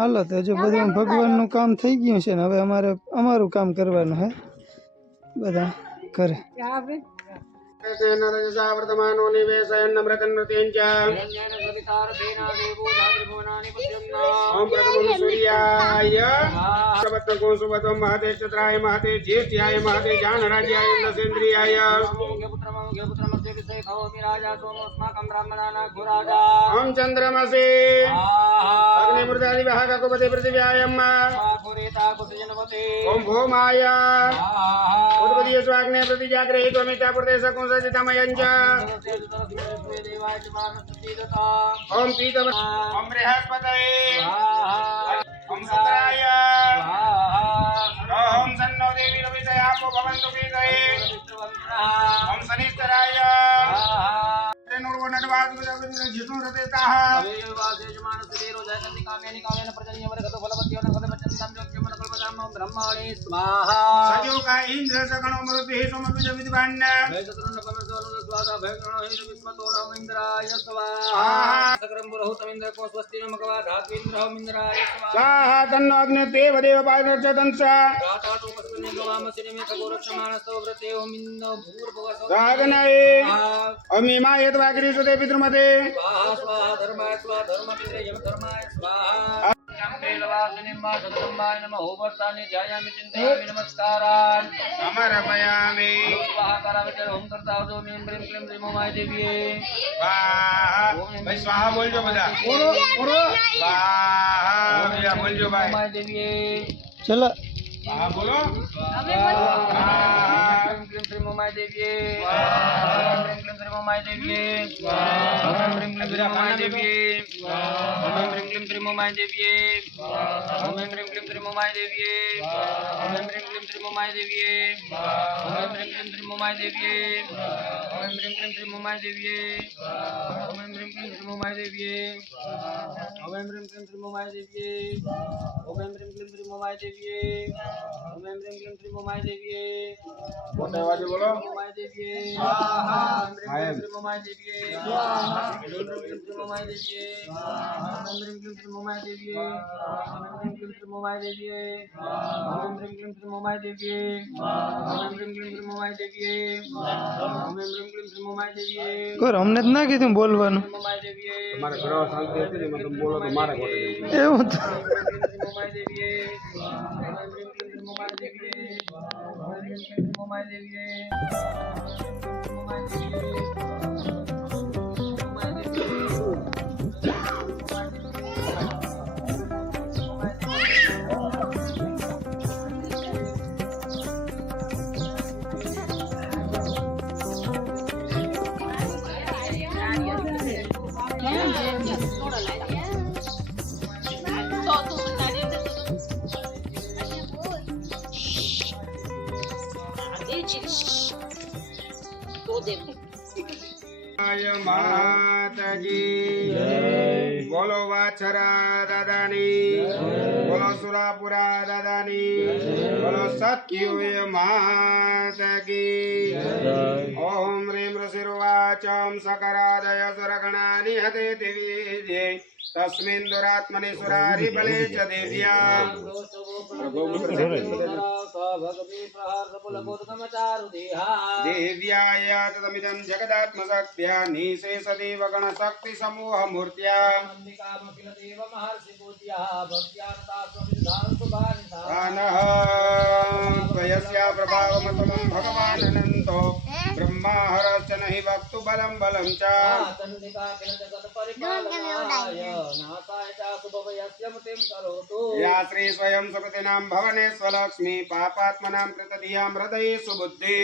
હાલો તો હજુ બધું ભગવાનનું કામ થઈ ગયું છે ને હવે અમારે અમારું કામ કરવાનું હે બધા કરે वर्तमानो निवेशयन् नम्रतन्नृत्यञ्च ओम प्रथमं सूर्याय प्रवत्तको सुवतं महते चत्राय महते ज्येष्ठ्याय महते जानराज्याय नसेन्द्रियाय ओम चन्द्रमसे अग्निमृतादिवः ककुपते पृथिव्यायम् ओम भौमाय उद्पदीय स्वाग्ने प्रतिजाग्रहे त्वमिता प्रदेशकुंसजितमयञ्च ओम पीतव ओम बृहस्पतये ओम शुक्राय ओम सन्नो देवी रविषयापो भवन्तु पीतये ओम शनिश्चराय नूर्वो नटवादु जिष्णु रतेताः ब्रह्मणे स्वाहा सजोका इंद्र सगणो मरुद्भिः सोमपि विद्वान् स्वाहा तन्नो अग्ने देवदेव पादर्शतंस स्वागनये अमीमा यद्वाग्री सुते पितृमते समर्पयामि भाई स्वाहा बोल जो बजा स्वाहा बोल जो भाई चलो स्वाहा बोलो मोमाय देवी मोमाय देवी मोमाय देवी मोमाय देवी मोमाय देवी मोमाय देवी मोमाय देवी मोमाय देवी मोमाय देवी मोमाय देवी मोमाय देवी मोमाय देवी मोटे आवाज बोलो मोमाय देवी मोमाय देवी मोमाय देवी मोमाय देवी मोमाय देवी मोमाय देवी मोमाय देवी मोमाय देवी कर हमने तो ना કીધું બોલવાનું मोमाय देवी તમારે ગ્રહ શાંતિ હતી ને તમે બોલો તો મારે ખોટે એવું તો मोमाय देवी मोमाय देवी मोमाय देवी मोमाय माता की बोलो वाछरा दादानी बोलो सुरापुरा दादानी बोलो सत्युय माता की ओम ह्रीं ऋषिर्वाचम सकरादय सुरगणानि हते दिव्ये तस्मिन् दुरात्मनि सुरारि बले च देव्या देव्याय तदमिदं जगदात्मशक्त्या निशेषदेव गणशक्ति समूह मूर्त्या त्वयस्या प्रभावमतमं भगवान् अनन्तो ब्रह्मा हरश्च नहि वक्तु बलं बलं च या श्री स्वयं सुकृतिनां भवने स्वलक्ष्मी पापात्मनां कृतधियां हृदये सुबुद्धि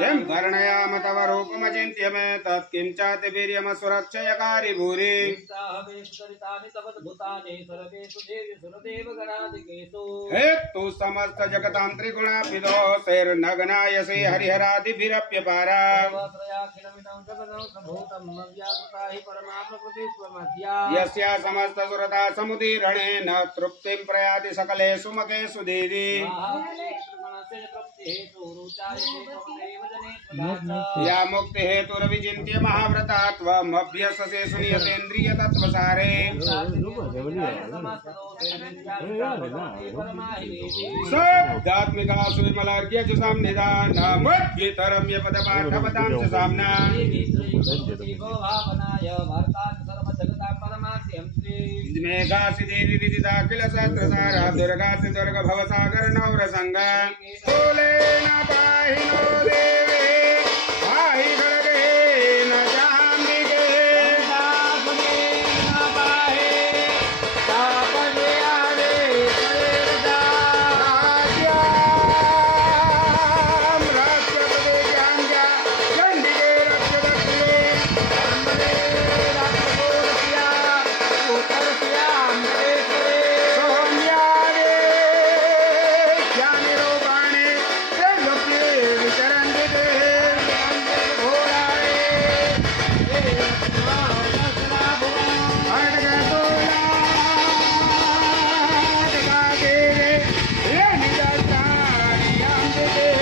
यं वर्णयाम तव रूपमचिन्त्य मे तत्किं चातिवीर्यमसुरक्षयकारि भूरि हेतु समस्त समस्त जगतां त्रिगुणापिदो शैर्नगनायसे हरिहरादिभिरप्यपारा सर्वत्रयाखिलमिदं जगदं प्रभूतं व्याकृता हि परमा प्रकृतिस्वमध्या यस्या समस्त सुरता समुदीरणेन तृप्तिं प्रयाति सकलेषु मकेषु देवी या मुक्ति हेतुरविचिन्त्य महाव्रता त्वमभ्यससे सुनियतेन्द्रिय तत्वसारे शब्दात्मिका सुविमलार्घ्य च संनिधानमुद्भितरम्य पदपाठपदां च साम्ना मेघासि देवी विदिता किल सहस्रसारा दुर्गासि दुर्ग भवसागर नवरसंग फूलेन पाहि नो देवी पाहि खड्गेन जाम्बिके दासुनेन पाहि तापजयादे राज्यां राज्यप्रदेशां च चण्डिके रक्षदक्षिणे ब्रह्मणे राक्षसोरस्या उत्तरस्यां सौम्यादे ज्ञानिरूपाणि त्रैलोक्ये विचरन्ति ते घोराणि खड्गतोलाटकाकेरे ये निदर्शनानि यान्ति ते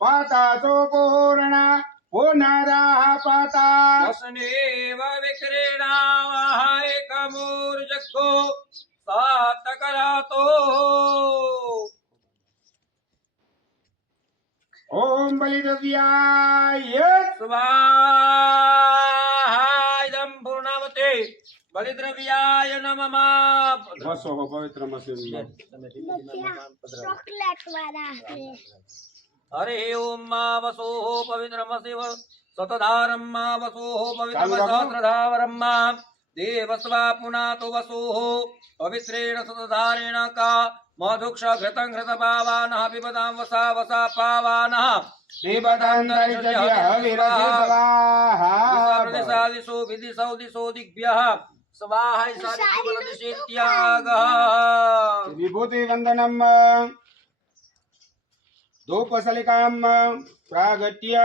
पातासो पूर्णा पुनराः पाता वसनेव विक्रीडावः एकमूर्जग्गो सातकरातो ओम बलिद्रव्याय स्वाहा इदं पूर्णावते बलिद्रव्याय नमः वसो पवित्रमस्मिन् चॉकलेट वाला है हरे ओम मा वसोः पवित्रमसिव सतधारं मा वसोः पवित्रमसहस्रधावरं मा देवस्वा पुनातो वसोः पवित्रेण सतधारेण का मधुक्ष घृतं घृतपावानः पिबतां वसा वसा पावानः प्रदेशादिषु विदिशौ दिशो दिग्भ्यः स्वाहा सारित्यागः विभूति वंदनम धूपसलिकां प्रागट्य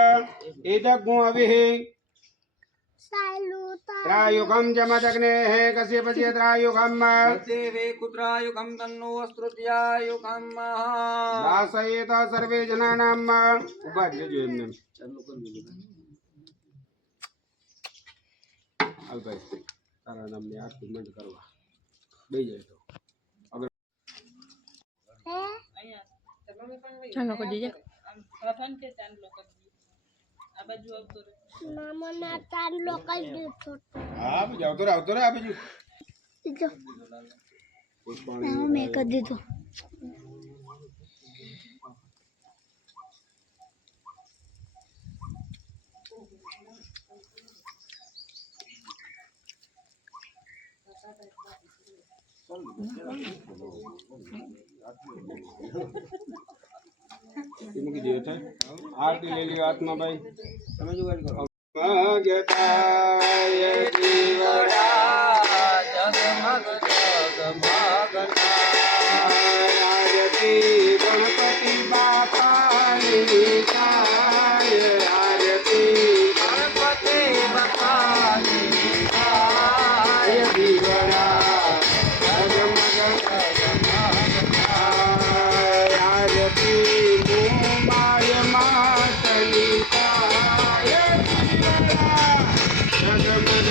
एतद्गुणविः त्रायुगम जमदग्ने कश्यपस्य त्रायुगम देवे कुत्रायुगं तन्नो अस्त्रुत्यायुगं दासयेत सर्वे जनानाम उपाध्य जीवन अल्पाय तारा नामने आरती मंड करवा બે જાય તો ચાલો કરી દીજે હા બી આવતો રે આ બીજું મેં કરી દીધું મૂકી દે છે આરતી લઈ લ્યો આત્મા ભાઈ તમે જુગાડ કરો ભગતાય જીવડા જગમગ જગમગ આરતી ગણપતિ બાપાની થાય આરતી ગણપતિ બાપાની આય જીવડા જગમગ આરતી મુમાય માતની થાય જીવડા જગમગ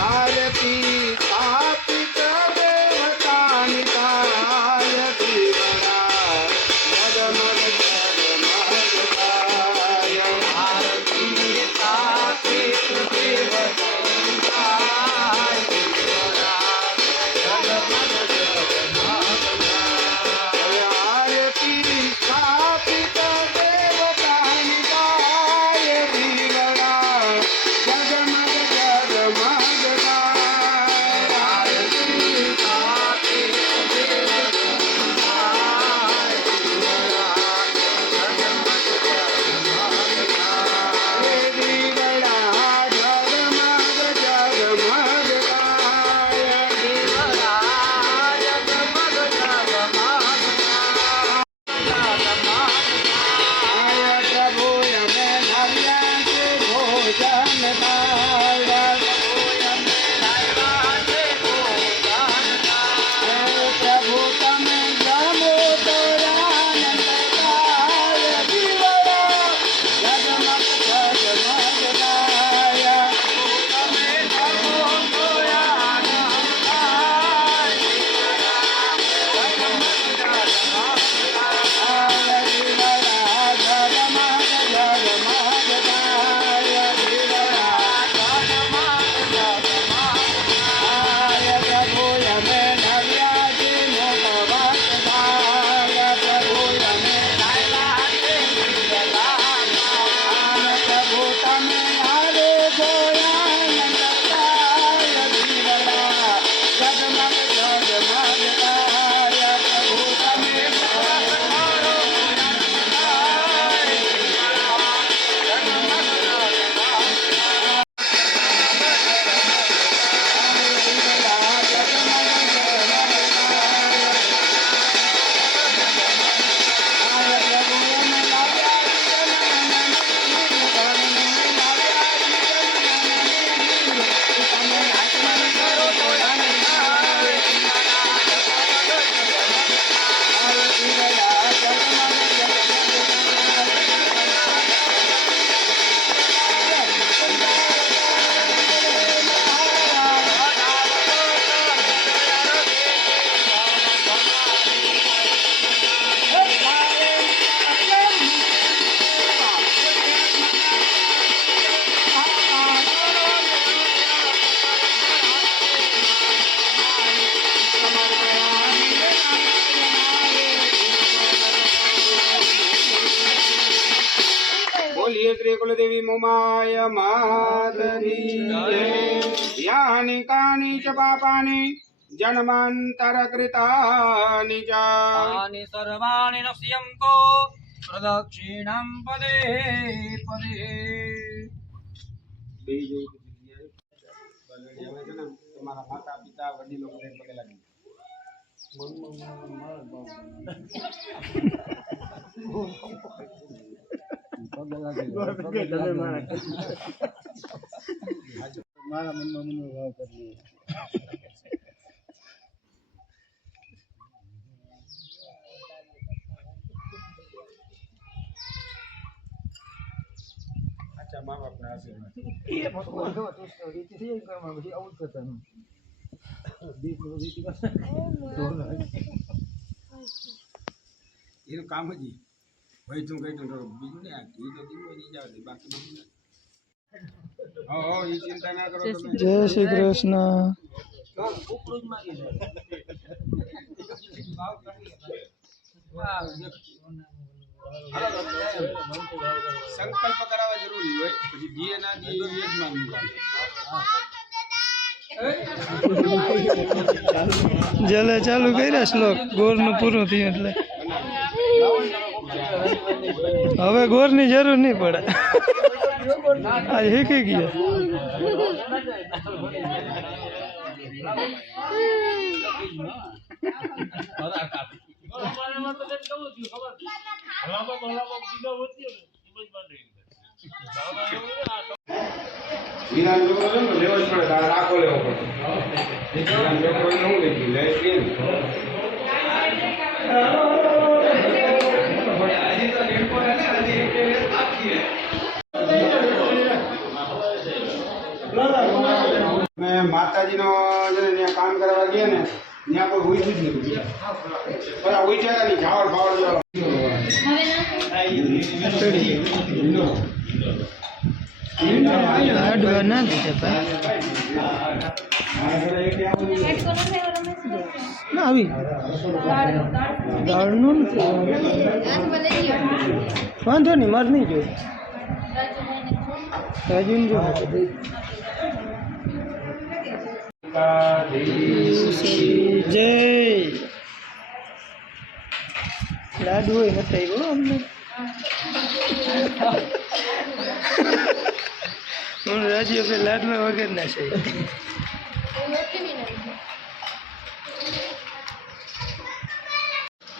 આરતી સ્થાપિત દેવતાની થાય જીવડા જગમગ આરતી સ્થાપિત દેવતાની થાય જીવડા જગમગ જગમગ આરતી જીવડા જગમગ જગમગ આય પ્રભુ અમે ધર્યા છે ભોજન થાય પ્રભુ તમે જમો તો આનંદ થાય જીવડા જગમગ જગમગ થાય તમે જમો તો આનંદ થાય આય જીવડા જગમગ જગમગ થાય જીવડા જગમગ આય પ્રભુ અમે નવ્યા છે મોટો ભક્ત થાય પ્રભુ અમે લાયલા છે પ્રભુ તમે હારે જોયા થાય જીવડા જગમગ જગમગ થાય પ્રભુ તમે બોલીએ શ્રી કુલદેવી મોમાય માતની જય. યાની કાની ચ પાપાની જન્માંતર કૃતાની ચ તાની સર્વાણિ નશ્યન્તો પ્રદક્ષિણં પદે પદે બે જેવું તમારા માતા પિતા વડીલો પગે લાગી મારા મનમાં મનો ભાવ કરી અચ્છા મા બાપના આશીર્વાદ એ ભગવાન જો તો રીતિ થઈ કરવા પછી આવું કરતા નહીં બીજ રીતિ એનું કામ જ ભાઈ તું કઈ તો બીજું ને આ ઈ તો દીવો નહીં જાવ દે બાકી બધું હો એ ચિંતા ના કરો તમે જય શ્રી કૃષ્ણ. ઉપરું જ મારી દે. સંકલ્પ કરાવવા જરૂરી હોય પછી જે ના દે એ જ માનવું જલે ચાલુ કર્યા શ્લોક ગોરનું પૂરું થયું એટલે હવે ગોરની જરૂર નહીં પડે. આજ શીખી ગયા. વિનાન છોકરો છે ને લેવો જ પડે તારે રાખો લેવો પડે વિનાન છોકરો ને હું લીધું લે સ્કીન મેં માતાજીનો છે ને ત્યાં કામ કરવા ગયા ને ત્યાં કોઈ ઉઠ્યું જ નથી બધા ઉઠ્યા નહીં ખાવડ ખાવડ લાડવા ના દીધા ભાઈ ના આવી દાળનું નથી વાંધો નહીં મારે નહીં જોયું રાજુને જો જય લાડુ હોય નથી આવ્યો અમને હું રાજીઓ પે લાડમાં વગર ના છે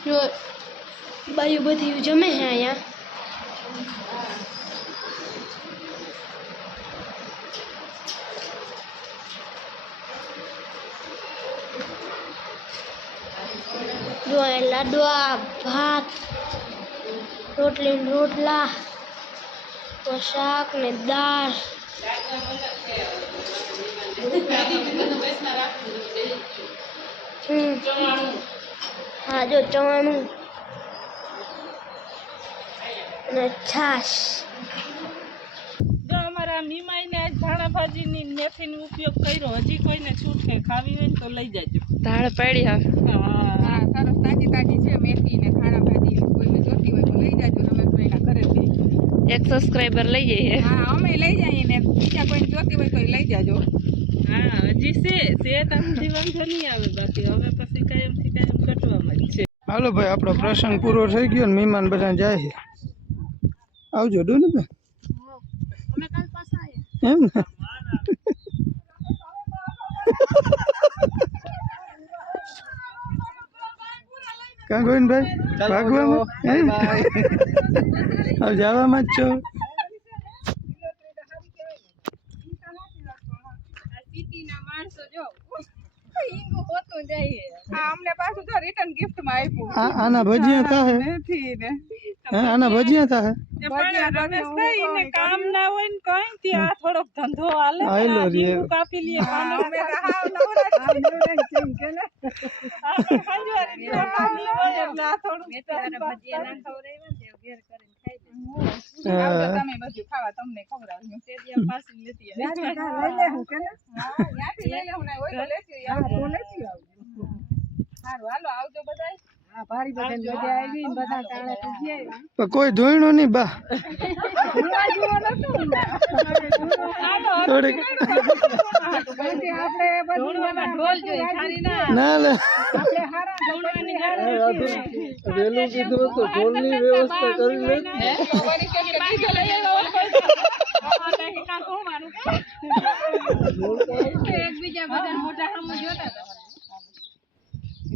જો બાયું બધી જમે હે અહીંયા જો અહીંયા લાડવા ભાત રોટલી ને રોટલા તો શાક ને દાળ હા જો ચવાણું અને છાશ જો અમારા મીમાઈને આજ ધાણા ભાજીની મેથીનો ઉપયોગ કર્યો હજી કોઈને છૂટ કે ખાવી હોય ને તો લઈ જાજો દાળ પડી હા સરસ તાજી તાજી છે મેથી ને ખાણા ભાજી કોઈને જોતી હોય તો લઈ જાજો રમેશભાઈના ઘરેથી એક સબસ્ક્રાઇબર લઈ જઈએ હા અમે લઈ જઈએ ને બીજા કોઈને જોતી હોય તો લઈ જાજો હા હજી છે તમને વાંધો નહીં આવે બાકી હવે પછી કાયમથી કાયમ કટવામાં જ છે. હાલો ભાઈ આપણો પ્રસંગ પૂરો થઈ ગયો ને મહેમાન બધા જાય છે. આવજો ડો ને બેન એમ ને ક્યાં ગોવિંદભાઈ ભાગવામાં હવે જવામાં જ છો. સિટીના માણસો જો ઈંગો હોતું જાય હા અમને પાછું જો રિટર્ન ગિફ્ટ માં આપ્યું આના ભજીયા થાય મેથી ને આના ભજીયા થાય પણ રમેશભાઈ એને કામ ના હોય ને કઈ ત્યાં થોડોક ધંધો હાલે આયલો રે. લીંબુ કાપી લઈએ પાનો અમે હાવ નવરા કે ને આપણે ખંજવારી કાપી હોય એટલે આ થોડું ભજીયા ના ખવડાવ્યા ને ઘેર કરીને ખાઈ લે આવજો તમે બધું ખાવા તમને ખવડાવ્યું તેડિયા પાછી લેતી આવે. લઈ લેવું કે ને હા ત્યાંથી લઈ લેવું ને હોય તો લેતી આવજો લેતી આવજો સારું હાલો આવજો બધાય હા ભારી બધાને મજા આવી ને બધા ટાળે પૂજી આવ્યા પણ કોઈ ધોઈણું નહીં બા થોડીક આપણે બધું ઢોલ જોઈ ખાલી ના ના લે આપણે હારા ઢોલવાની વેલું કીધું તો ઢોલની વ્યવસ્થા કરી લે. એકબીજા બધા મોટા સામુ જોતા હતા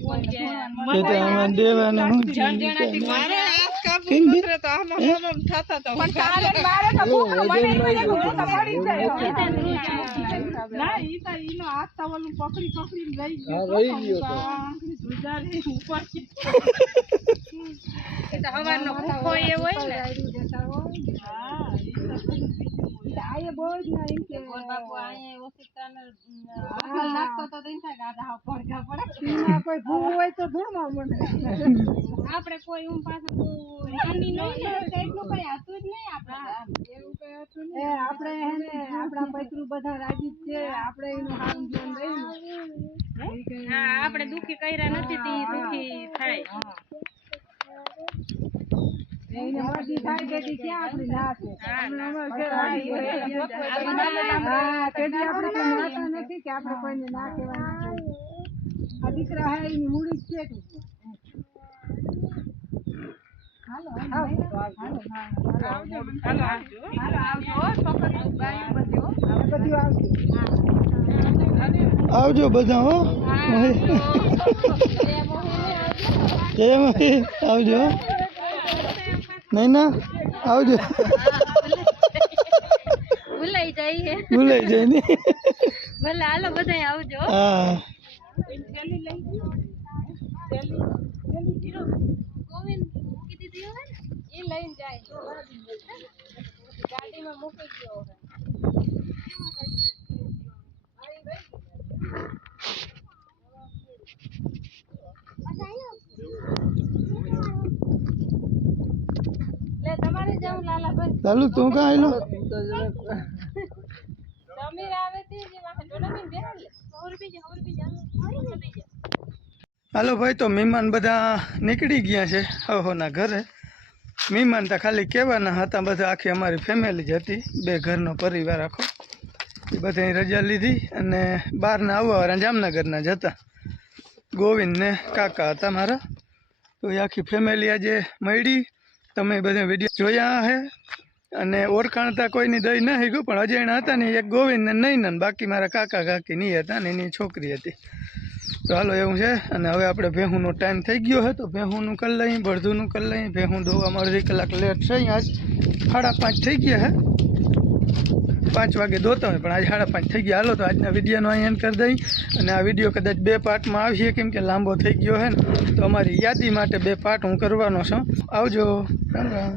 એ તો આમાં દેવાના શું છે મારે હાથ કાપવું કેમ બે? નહોતું તો આમાં હમમ થતા તો હું તારે મારે તો ભૂખનું મને મને ઘણું તો પડી જાય ના ઈ તો ઈનો હાથ તો ઓલું પકડીને લઈ ગયો તો આંગળી સુધારી ઉપર હવાનો ભૂખો એ હોય ને હા ઈ તો આયે બહુ જ ના એમ કે બાપુ અહીંયા ઓસિતાને હાલ નાખતો તો તેમ થાય ગાધા પડઘા પડે ના કોઈ ભૂ હોય તો ધૂળમાં મને આપણે કોઈ પાછું નાની નહીં એટલું કઈ હતું જ નહીં આપણે એવું કઈ હતું નહીં આપણે હેને આપણા પૈતરું બધા રાજી જ છે આપણે એનું હારું ધ્યાન દઈએ હા આપણે દુખી કર્યા નથી તી દુખી થાય એને મરજી થાય તેથી ક્યાં આપણી ના છે હા તેથી આપણે કોઈ નાતા નથી કે આપણે કોઈને ના કહેવાના છે આ દીકરા હે એની મૂડી જ છે હાલો બધું આવશે આવજો બધા હો જય મહી આવજો નહીં ના આવજો ભૂલાઈ જાય ભૂલાઈ જાય ને ભલે હાલો બધા આવજો હા ગોવિંદ મૂકી દીધી હોય ને એ લઈને જાય ગાડીમાં મૂકી ગયો લે તમારે જાઉં લાલાભાઈ ચાલુ તું કાં આવેલો સમીર આવે તે જે વાહે જોડાવીને બેહાડ લે 100 રૂપિયા હાલો ભાઈ તો મહેમાન બધા નીકળી ગયા છે હવના ઘરે મહેમાન તો ખાલી કહેવાના હતા બધા આખી અમારી ફેમિલી જ હતી બે ઘરનો પરિવાર આખો એ બધાની રજા લીધી અને બહારના આવવાવાળા જામનગરના જ હતા ગોવિંદ ને કાકા હતા મારા તો એ આખી ફેમિલી આજે મળી તમે બધા વિડીયો જોયા હે અને ઓળખાણતા કોઈની દઈ ન ગયું પણ અજાણ્યા હતા ને એક ગોવિંદ ને નહીં બાકી મારા કાકા કાકી નહીં હતા ને એની છોકરી હતી તો હાલો એવું છે અને હવે આપણે ભેહુંનો ટાઈમ થઈ ગયો છે તો ભેહુંનું કરી લઈએ બળદુનું કરી લઈએ ભેહું દોવામાં અડધી કલાક લેટ છે આજ 5:30 થઈ ગયા હે 5 વાગે દોતા હોય પણ આજે 5:30 થઈ ગયા હાલો તો આજના વિડીયોનો અહીં એન્ડ કરી દઈ અને આ વિડીયો કદાચ 2 પાર્ટમાં આવશે કેમ કે લાંબો થઈ ગયો છે ને તો અમારી યાદી માટે 2 પાર્ટ હું કરવાનો છું આવજો રામ રામ